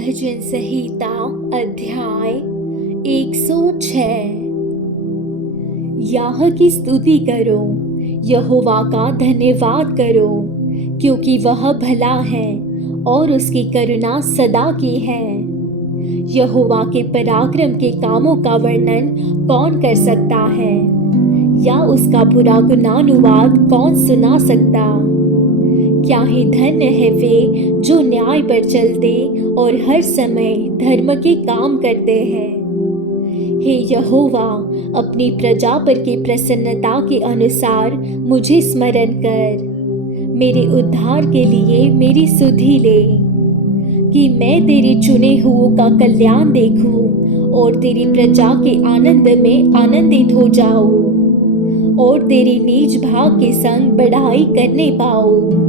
भजन संहिता अध्याय 106। याह की स्तुति करो, यहोवा का धन्यवाद करो, क्योंकि वह भला है और उसकी करुणा सदा की है। यहोवा के पराक्रम के कामों का वर्णन कौन कर सकता है, या उसका पूरा गुणानुवाद कौन सुना सकता। क्या ही धन्य है वे जो न्याय पर चलते और हर समय धर्म के काम करते हैं। हे यहोवा, अपनी प्रजा पर की प्रसन्नता के अनुसार मुझे स्मरण कर। मेरे उद्धार के लिए मेरी सुधि ले, कि मैं तेरे चुने हुओं का कल्याण देखूं और तेरी प्रजा के आनंद में आनंदित हो जाऊं और तेरी नीच भाग के संग बढ़ाई करने पाऊं।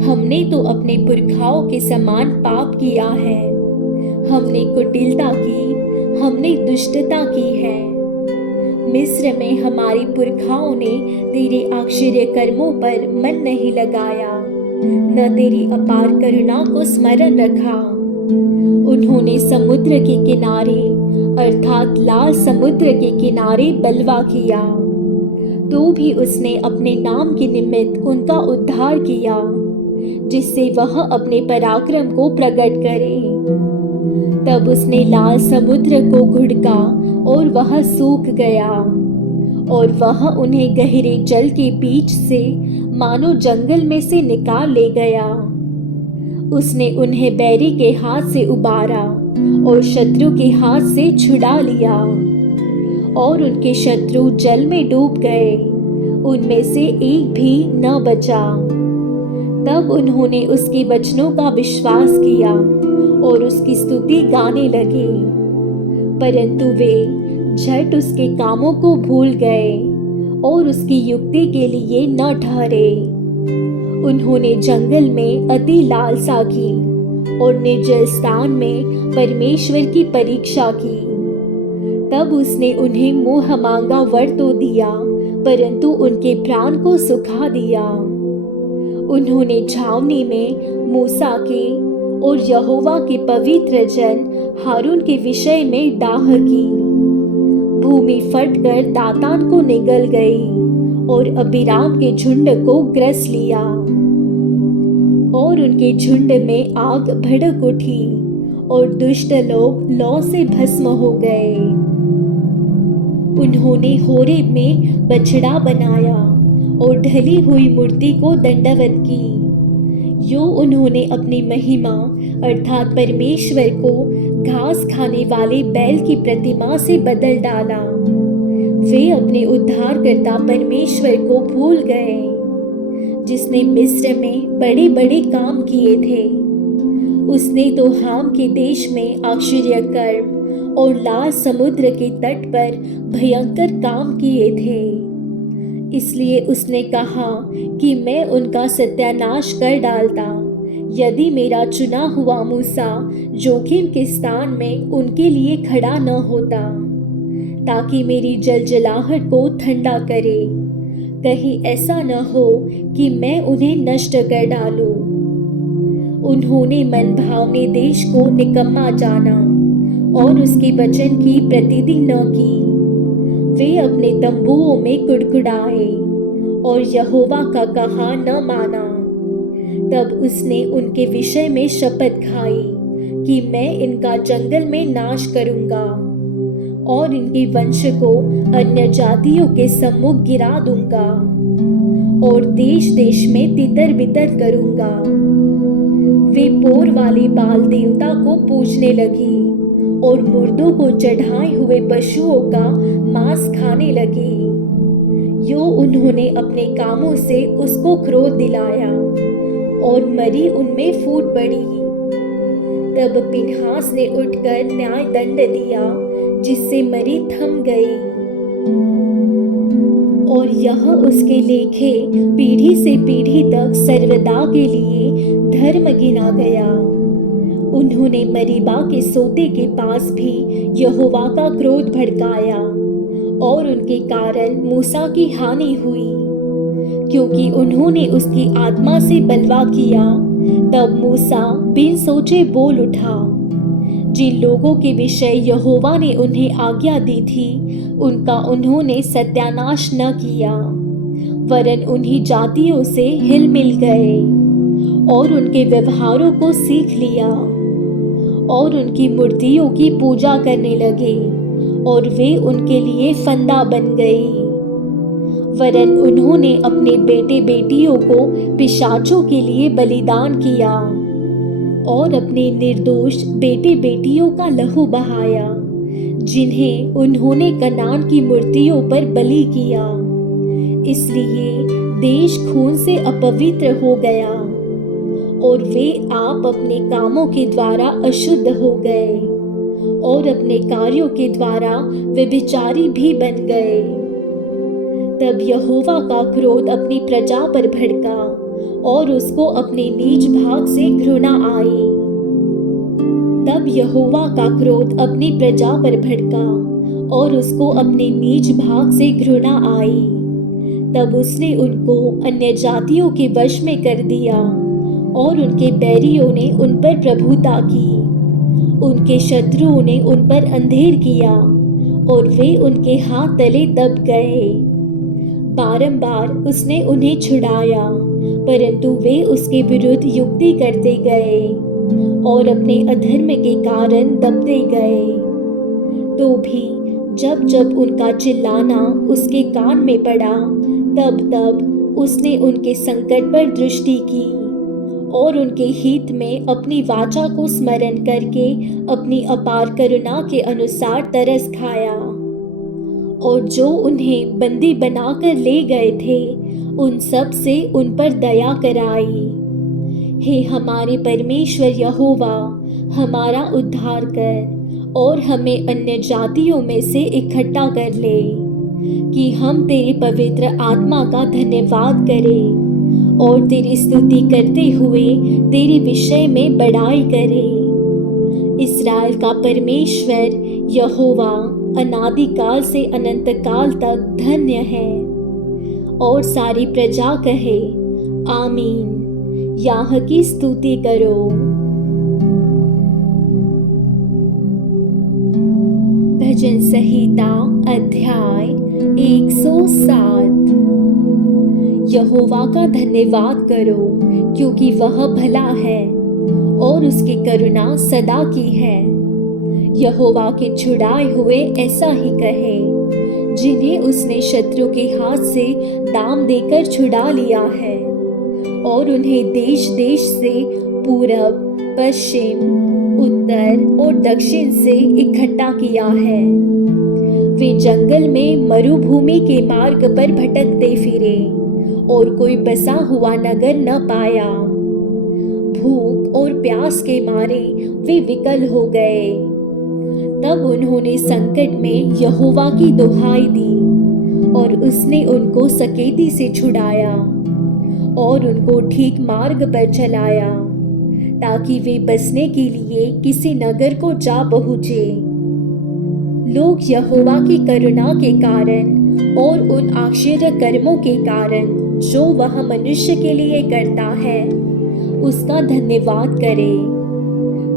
हमने तो अपने पुरखाओं के समान पाप किया है, हमने कुटिलता की, हमने दुष्टता की है। मिस्र में हमारे पुरखाओं ने तेरे आश्चर्य कर्मों पर मन नहीं लगाया, न तेरी अपार करुणा को स्मरण रखा। उन्होंने समुद्र के किनारे अर्थात लाल समुद्र के किनारे बलवा किया, तो भी उसने अपने नाम के निमित्त उनका उद्धार किया, जिससे वह अपने पराक्रम को प्रकट करे। तब उसने लाल समुद्र को घुड़का और वह सूख गया, और वह उन्हें गहरे जल के बीच से मानो जंगल में से निकाल ले गया। उसने उन्हें बैरी के हाथ से उबारा और शत्रु के हाथ से छुड़ा लिया, और उनके शत्रु जल में डूब गए, उनमें से एक भी न बचा। तब उन्होंने उसके वचनों का विश्वास किया और उसकी स्तुति गाने लगे, परंतु वे झट उसके कामों को भूल गए और उसकी युक्ति के लिए न ठहरे। उन्होंने जंगल में अति लालसा की और निर्जल स्थान में परमेश्वर की परीक्षा की। तब उसने उन्हें मुँह मांगा वर तो दिया, परंतु उनके प्राण को सुखा दिया। उन्होंने छावनी में मूसा के और यहोवा के पवित्र जन हारून के विषय में डाह की। भूमि फटकर दातान को निगल गई और अबीराम के झुंड को ग्रस लिया, और उनके झुंड में आग भड़क उठी और दुष्ट लोग लौ से भस्म हो गए। उन्होंने होरेब में बछड़ा बनाया और ढली हुई मूर्ति को दंडवत की। यो उन्होंने अपनी महिमा अर्थात परमेश्वर को घास खाने वाले बैल की प्रतिमा से बदल डाला। वे अपने उद्धारकर्ता परमेश्वर को भूल गए, जिसने मिस्र में बड़े बड़े काम किए थे। उसने तो हाम के देश में आश्चर्य कर्म और लाल समुद्र के तट पर भयंकर काम किए थे। इसलिए उसने कहा कि मैं उनका सत्यानाश कर डालता, यदि मेरा चुना हुआ मूसा जोखिम के स्थान में उनके लिए खड़ा न होता, ताकि मेरी जलजलाहट को ठंडा करे। कहीं ऐसा न हो कि मैं उन्हें नष्ट कर डालूं। उन्होंने मन भावने देश को निकम्मा जाना और उसके वचन की प्रतिदिन न की। वे अपने तंबुओं में कुड़कुड़ाए और यहोवा का कहा न माना। तब उसने उनके विषय में शपथ खाई कि मैं इनका जंगल में नाश करूंगा और इनके वंश को अन्य जातियों के सम्मुख गिरा दूंगा और देश देश में तितर बितर करूंगा। वे पोर वाले बाल देवता को पूजने लगी और मुर्दों को चढ़ाए हुए पशुओं का मांस खाने लगी। यो उन्होंने अपने कामों से उसको क्रोध दिलाया और मरी उनमें फूट पड़ी। तब पिनहास ने उठकर न्याय दंड दिया, जिससे मरी थम गई, और यह उसके लेखे पीढ़ी से पीढ़ी तक सर्वदा के लिए धर्म गिना गया। उन्होंने मरीबा के सोते के पास भी यहोवा का क्रोध भड़काया, और उनके कारण मूसा की हानि हुई, क्योंकि उन्होंने उसकी आत्मा से बलवा किया तब मूसा बिन सोचे बोल उठा, जिन लोगों के विषय यहोवा ने उन्हें आज्ञा दी थी उनका उन्होंने सत्यानाश न किया, वरन उन्हीं जातियों से हिल मिल गए और उनके व्यवहारों को सीख लिया और उनकी मूर्तियों की पूजा करने लगे और वे उनके लिए फंदा बन गई। वरन उन्होंने अपने बेटे बेटियों को पिशाचों के लिए बलिदान किया और अपने निर्दोष बेटे बेटियों का लहू बहाया, जिन्हें उन्होंने कनान की मूर्तियों पर बलि किया। इसलिए देश खून से अपवित्र हो गया और वे आप अपने कामों के द्वारा अशुद्ध हो गए और अपने कार्यों के द्वारा व्यभिचारी भी बन गए। तब यहोवा का क्रोध अपनी प्रजा पर भड़का और उसको अपने नीच भाग से घृणा आई। तब यहोवा का क्रोध अपनी प्रजा पर भड़का और उसको अपने नीच भाग से घृणा आई। तब उसने उनको अन्य जातियों के वश में कर दिया और उनके बैरियों ने उन पर प्रभुता की। उनके शत्रुओं ने उन पर अंधेर किया और वे उनके हाथ तले दब गए। बारंबार उसने उन्हें छुड़ाया, परंतु वे उसके विरुद्ध युक्ति करते गए और अपने अधर्म के कारण दबते गए। तो भी जब जब उनका चिल्लाना उसके कान में पड़ा, तब तब उसने उनके संकट पर दृष्टि की और उनके हित में अपनी वाचा को स्मरण करके अपनी अपार करुणा के अनुसार तरस खाया और जो उन्हें बंदी बनाकर ले गए थे उन सब से उन पर दया कराई। हे हमारे परमेश्वर यहोवा, हमारा उद्धार कर और हमें अन्य जातियों में से इकट्ठा कर ले कि हम तेरे पवित्र आत्मा का धन्यवाद करें और तेरी स्तुति करते हुए तेरे विषय में बड़ाई करें। इस्राएल का परमेश्वर यहोवा अनादिकाल से अनंत काल तक धन्य है। और सारी प्रजा कहे आमीन। याह की स्तुति करो। भजन संहिता अध्याय 107। यहोवा का धन्यवाद करो, क्योंकि वह भला है और उसकी करुणा सदा की है। यहोवा के छुड़ाए हुए ऐसा ही कहे, जिन्हें उसने शत्रु के हाथ से दाम देकर छुड़ा लिया है और उन्हें देश देश से, पूरब, पश्चिम, उत्तर और दक्षिण से इकट्ठा किया है। वे जंगल में मरुभूमि के मार्ग पर भटकते फिरे और कोई बसा हुआ नगर न पाया। भूख और प्यास के मारे वे विकल हो गए। तब उन्होंने संकट में यहोवा की दुहाई दी और उसने उनको सकेती से छुड़ाया और उनको ठीक मार्ग पर चलाया, ताकि वे बसने के लिए किसी नगर को जा पहुँचे। लोग यहोवा की करुणा के कारण और उन आश्चर्य कर्मों के कारण जो वह मनुष्य के लिए करता है उसका धन्यवाद करें,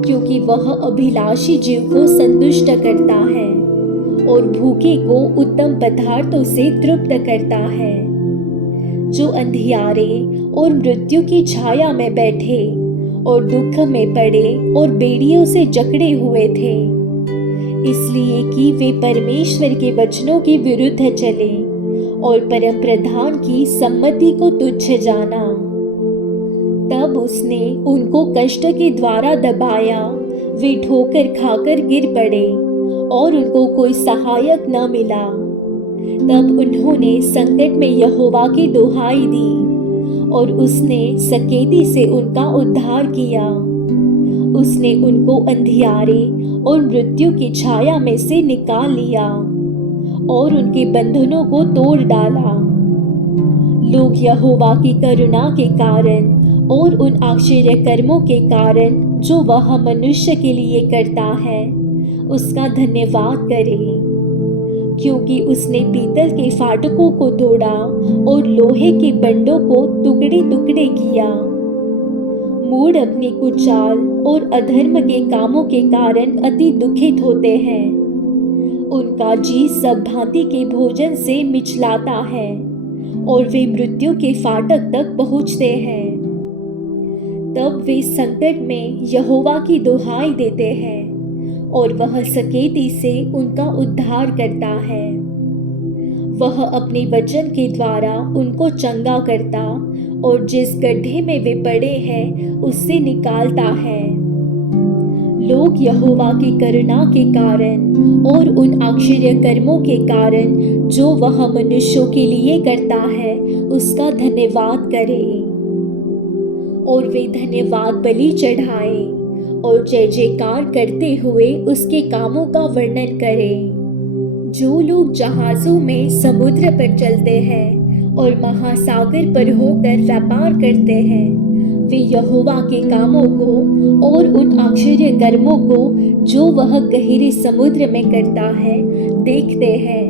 क्योंकि वह अभिलाषी जीव को संतुष्ट करता है और भूखे को उत्तम पदार्थों से तृप्त करता है। जो अंधियारे और मृत्यु की छाया में बैठे और दुख में पड़े और बेड़ियों से जकड़े हुए थे, इसलिए कि वे परमेश्वर के वचनों के विरुद्ध चले और परम प्रधान की सम्मति को तुच्छ जाना। तब उसने उनको कष्ट के द्वारा दबाया, वे ठोकर खाकर गिर पड़े और उनको कोई सहायक न मिला। तब उन्होंने संकट में यहोवा की दुहाई दी और उसने सकेती से उनका उद्धार किया। उसने उनको अंधियारे और मृत्यु की छाया में से निकाल लिया और उनके बंधनों को तोड़ डाला। लोग यहोवा की करुणा के कारण और उन आश्चर्य कर्मों के कारण जो वह मनुष्य के लिए करता है उसका धन्यवाद करें, क्योंकि उसने पीतल के फाटकों को तोड़ा और लोहे के बंडों को टुकड़े टुकड़े किया। मूढ़ अपनी कुचाल और अधर्म के कामों के कारण अति दुखित होते हैं। उनका जी सब भांति के भोजन से मिचलाता है और वे मृत्यु के फाटक तक पहुँचते हैं। तब वे संकट में यहोवा की दुहाई देते हैं और वह सकेती से उनका उद्धार करता है। वह अपने वचन के द्वारा उनको चंगा करता और जिस गड्ढे में वे पड़े हैं उससे निकालता है। लोग यहोवा की करुणा के कारण और उन आश्चर्य कर्मों के कारण जो वह मनुष्यों के लिए करता है उसका धन्यवाद करें। और वे धन्यवाद बलि चढ़ाएं और जय जयकार करते हुए उसके कामों का वर्णन करें। जो लोग जहाजों में समुद्र पर चलते हैं और महासागर पर होकर व्यापार करते हैं, वे यहोवा के कामों को और उन आश्चर्य कर्मों को जो वह गहरे समुद्र में करता है देखते हैं।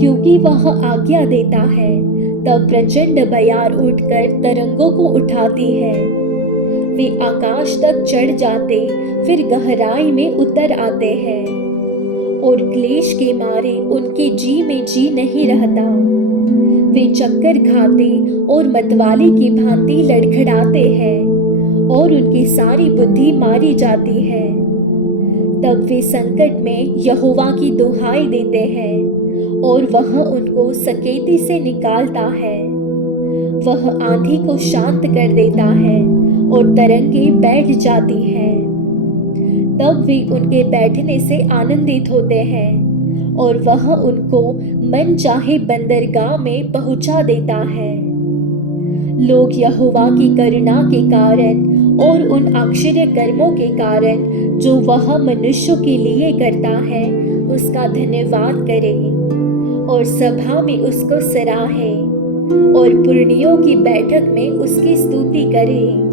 क्योंकि वह आज्ञा देता है तब प्रचंड बयार उठकर तरंगों को उठाती है। वे आकाश तक चढ़ जाते फिर गहराई में उतर आते हैं और क्लेश के मारे उनके जी में जी नहीं रहता। वे चक्कर खाते और मतवाले की भांति लड़खड़ाते हैं और उनकी सारी बुद्धि मारी जाती है। तब वे संकट में यहोवा की दुहाई देते हैं और वह उनको सकेती से निकालता है। वह आंधी को शांत कर देता है और तरंगे बैठ जाती हैं। तब वे उनके बैठने से आनंदित होते हैं और वह उनको मन चाहे बंदरगाह में पहुंचा देता है। लोग यहोवा की करुणा के कारण और उन आश्चर्य कर्मों के कारण जो वह मनुष्यों के लिए करता है उसका धन्यवाद करें और सभा में उसको सराहें और पुरनियों की बैठक में उसकी स्तुति करें।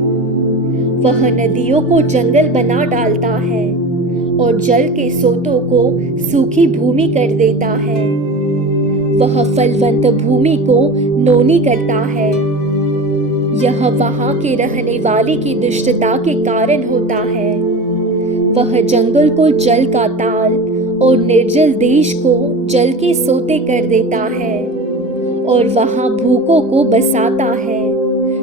वह नदियों को जंगल बना डालता है और जल के सोतों को सूखी भूमि कर देता है। वह फलवंत भूमि को नोनी करता है। यह वहां के रहने वाले की दुष्टता के कारण होता है। वह जंगल को जल का ताल और निर्जल देश को जल के सोते कर देता है और वहां भूखों को बसाता है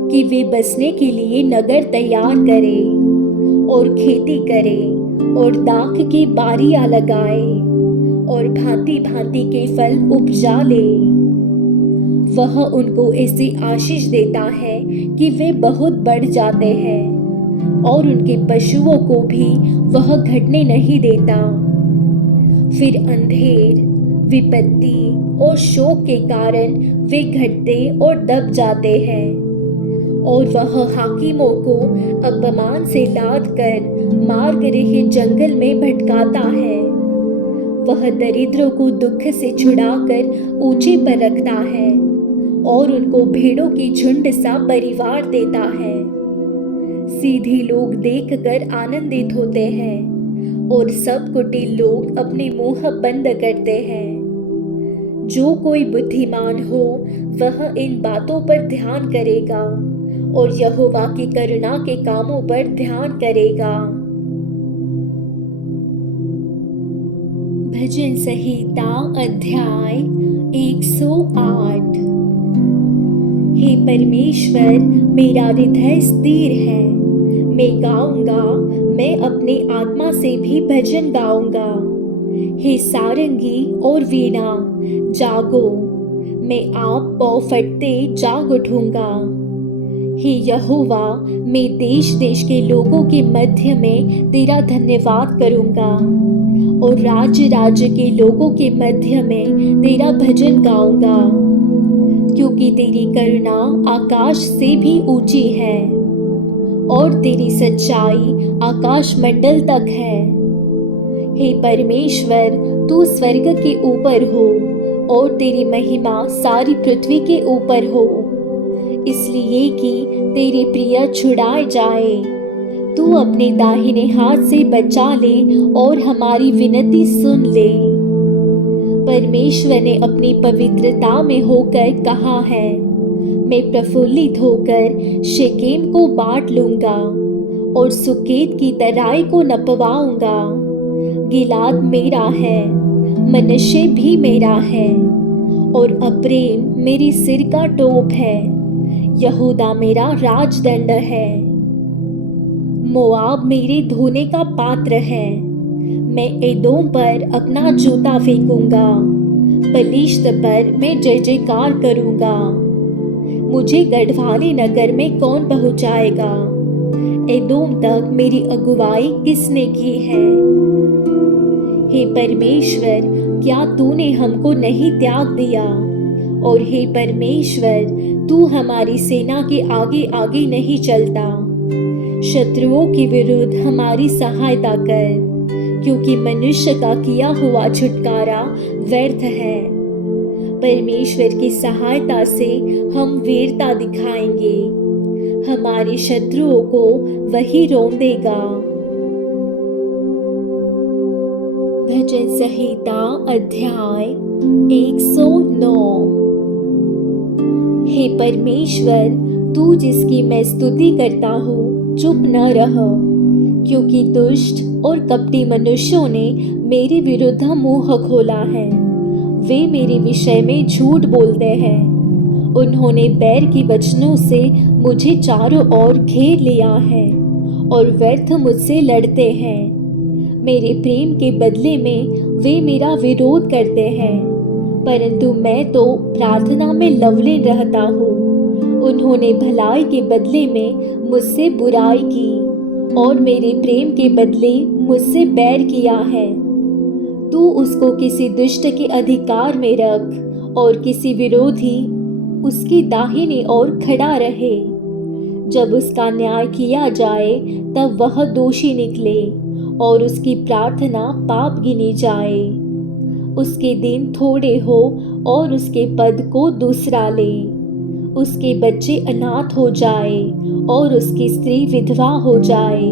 कि वे बसने के लिए नगर तैयार करें और खेती करें और दाख की बारियां लगाएं और भांति भांति के फल उपजा लें। वह उनको ऐसी आशीष देता है कि वे बहुत बढ़ जाते हैं और उनके पशुओं को भी वह घटने नहीं देता। फिर अंधेर, विपत्ति और शोक के कारण वे घटते और दब जाते हैं और वह हाकिमों को अपमान से लाद कर मार्ग रहित जंगल में भटकाता है। वह दरिद्रों को दुख से छुड़ाकर ऊंचे पर रखता है और उनको भेड़ों की झुंड सा परिवार देता है। सीधे लोग देखकर आनंदित होते हैं और सब कुटिल लोग अपने मुंह बंद करते हैं। जो कोई बुद्धिमान हो वह इन बातों पर ध्यान करेगा और यहोवा की करुणा के कामों पर ध्यान करेगा। भजन संहिता अध्याय 108। हे परमेश्वर, मेरा हृदय स्थिर है, मैं गाऊंगा, मैं अपने आत्मा से भी भजन गाऊंगा। हे सारंगी और वीणा, जागो, मैं आप पौ फटते जाग उठूंगा। हे यहोवा, मैं देश देश के लोगों के मध्य में तेरा धन्यवाद करूंगा और राज्य राज्य के लोगों के मध्य में तेरा भजन गाऊंगा, क्योंकि तेरी करुणा आकाश से भी ऊंची है और तेरी सच्चाई आकाश मंडल तक है। हे परमेश्वर, तू स्वर्ग के ऊपर हो और तेरी महिमा सारी पृथ्वी के ऊपर हो, इसलिए कि तेरे प्रिय छुड़ाए जाए। तू अपने दाहिने हाथ से बचा ले और हमारी विनती सुन ले। परमेश्वर ने अपनी पवित्रता में होकर कहा है, मैं प्रफुल्लित होकर शेकेम को बांट लूंगा और सुकेत की तराई को नपवाऊंगा। गिलाद मेरा है, मनश्शे भी मेरा है, और अप्रेम मेरी सिर का टोप है। यहूदा मेरा राजदंड है। मोआब मेरे धोने का पात्र है। मैं एदोम पर अपना जूता फेंकूंगा, पलिश्त पर मैं जय जयकार करूंगा। मुझे गढ़वाले नगर में कौन पहुंचाएगा? एदोम तक मेरी अगुवाई किसने की है? हे परमेश्वर, क्या तूने हमको नहीं त्याग दिया? और हे परमेश्वर, तू हमारी सेना के आगे आगे नहीं चलता। शत्रुओं के विरुद्ध हमारी सहायता कर, क्योंकि मनुष्य का किया हुआ छुटकारा व्यर्थ है। परमेश्वर की सहायता से हम वीरता दिखाएंगे। हमारे शत्रुओं को वही रौंदेगा। भजन संहिता अध्याय 109। हे परमेश्वर, तू जिसकी मैं स्तुति करता हूँ, चुप न रह, क्योंकि दुष्ट और कपटी मनुष्यों ने मेरे विरुद्ध मुंह खोला है। वे मेरे विषय में झूठ बोलते हैं। उन्होंने बैर की वचनों से मुझे चारों ओर घेर लिया है और व्यर्थ मुझसे लड़ते हैं। मेरे प्रेम के बदले में वे मेरा विरोध करते हैं, परंतु मैं तो प्रार्थना में लवलीन रहता हूँ। उन्होंने भलाई के बदले में मुझसे बुराई की और मेरे प्रेम के बदले मुझसे बैर किया है। तू उसको किसी दुष्ट के अधिकार में रख और किसी विरोधी उसकी दाहिनी ओर खड़ा रहे। जब उसका न्याय किया जाए तब वह दोषी निकले और उसकी प्रार्थना पाप गिनी जाए। उसके दिन थोड़े हो और उसके पद को दूसरा ले। उसके बच्चे अनाथ हो जाए और उसकी स्त्री विधवा हो जाए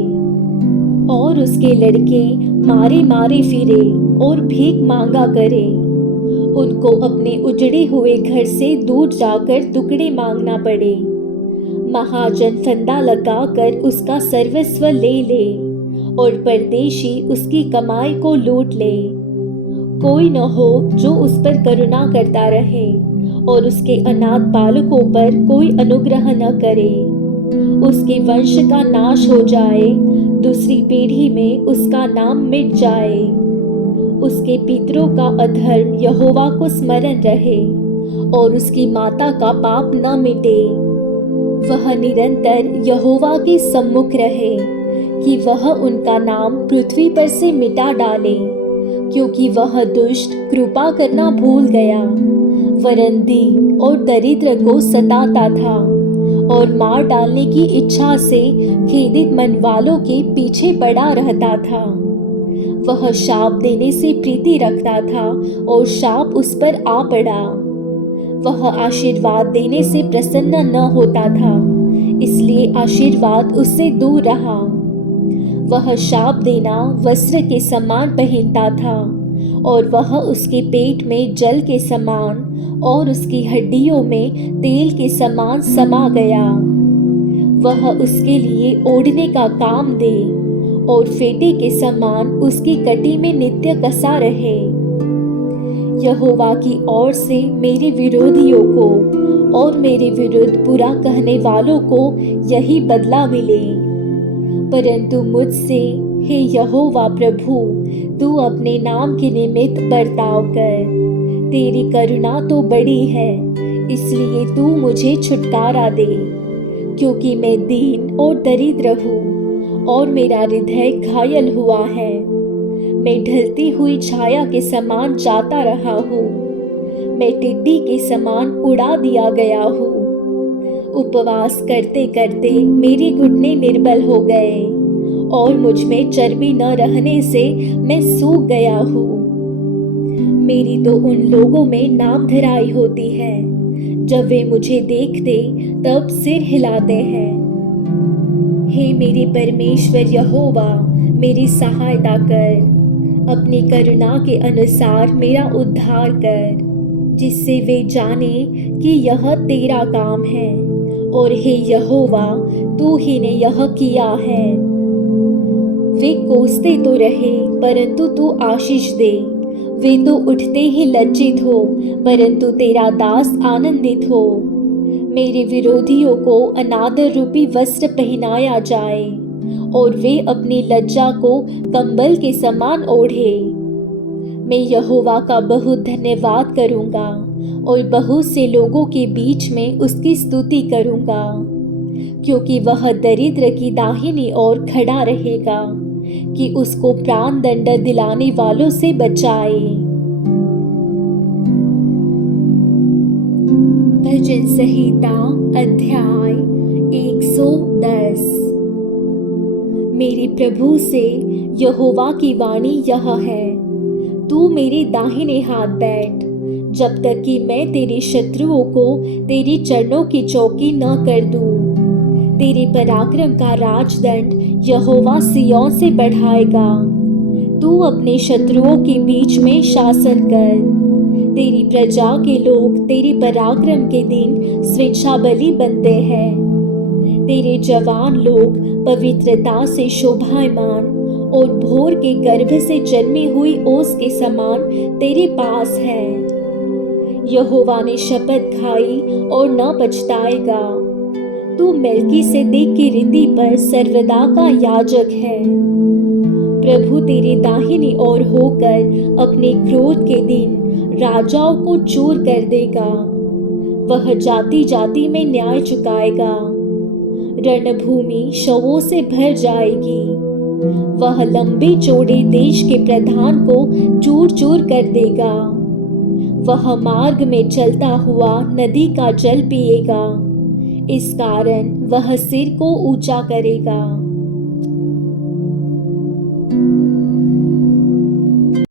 और उसके लड़के मारे मारे फिरे और भीख मांगा करे। उनको अपने उजड़े हुए घर से दूर जाकर टुकड़े मांगना पड़े। महाजन फंदा लगाकर उसका सर्वस्व ले ले और परदेशी उसकी कमाई को लूट ले। कोई न हो जो उस पर करुणा करता रहे और उसके अनाथ बालकों पर कोई अनुग्रह न करे। उसके वंश का नाश हो जाए, दूसरी पीढ़ी में उसका नाम मिट जाए। उसके पितरों का अधर्म यहोवा को स्मरण रहे और उसकी माता का पाप न मिटे। वह निरंतर यहोवा के सम्मुख रहे कि वह उनका नाम पृथ्वी पर से मिटा डाले, क्योंकि वह दुष्ट कृपा करना भूल गया, वरन दीन और दरिद्र को सताता था और मार डालने की इच्छा से खेदित मन वालों के पीछे पड़ा रहता था। वह शाप देने से प्रीति रखता था और शाप उस पर आ पड़ा। वह आशीर्वाद देने से प्रसन्न न होता था, इसलिए आशीर्वाद उससे दूर रहा। वह शाप देना वस्त्र के समान पहनता था और वह उसके पेट में जल के समान और उसकी हड्डियों में तेल के समान समा गया। वह उसके लिए ओढ़ने का काम दे और फेटे के समान उसकी कटी में नित्य कसा रहे। यहोवा की ओर से मेरे विरोधियों को और मेरे विरुद्ध बुरा कहने वालों को यही बदला मिले। परंतु मुझसे, हे यहोवा प्रभु, तू अपने नाम के निमित्त बर्ताव कर। तेरी करुणा तो बड़ी है, इसलिए तू मुझे छुटकारा दे, क्योंकि मैं दीन और दरिद्र हूँ और मेरा हृदय घायल हुआ है। मैं ढलती हुई छाया के समान जाता रहा हूँ। मैं टिड्डी के समान उड़ा दिया गया हूँ। उपवास करते करते मेरे घुटने निर्बल हो गए और मुझ में चर्बी न रहने से मैं सूख गया हूँ। मेरी तो उन लोगों में नाम धराई होती है, जब वे मुझे देखते तब सिर हिलाते हैं। हे मेरे परमेश्वर यहोवा, मेरी सहायता कर, अपनी करुणा के अनुसार मेरा उद्धार कर। जिससे वे जाने कि यह तेरा काम है और हे यहोवा, तू ही ने यह किया है। वे कोसते तो रहे परंतु तू आशीष दे, वे तो उठते ही लज्जित हो परंतु तेरा दास आनंदित हो। मेरे विरोधियों को अनादर रूपी वस्त्र पहनाया जाए और वे अपनी लज्जा को कंबल के समान ओढ़े। मैं यहोवा का बहुत धन्यवाद करूंगा और बहुत से लोगों के बीच में उसकी स्तुति करूंगा, क्योंकि वह दरिद्र की दाहिनी ओर खड़ा रहेगा कि उसको प्राण दंड दिलाने वालों से बचाए। भजन संहिता अध्याय 110। मेरे प्रभु से यहोवा की वाणी यह है, तू मेरे दाहिने हाथ बैठ, जब तक कि मैं तेरे शत्रुओं को तेरी चरणों की चौकी न कर दूं। तेरे पराक्रम का राजदंड यहोवा सिय्योन से बढ़ाएगा। तू अपने शत्रुओं के बीच में शासन कर। तेरी प्रजा के लोग तेरे पराक्रम के दिन स्वेच्छा बलि बनते हैं। तेरे जवान लोग पवित्रता से शोभायमान और भोर के गर्भ से जन्मी हुई ओस के समान तेरे पास है। यहोवा ने शपथ खाई और न पछताएगा। तू मेल्कीसेदेक की रीति पर सर्वदा का याजक है। प्रभु तेरे दाहिनी ओर होकर अपने क्रोध के दिन राजाओं को चूर कर देगा। वह जाति जाति में न्याय चुकाएगा। रणभूमि शवों से भर जाएगी। वह लंबे चौड़े देश के प्रधान को चूर चूर कर देगा। वह मार्ग में चलता हुआ नदी का जल पिएगा। इस कारण वह सिर को ऊंचा करेगा।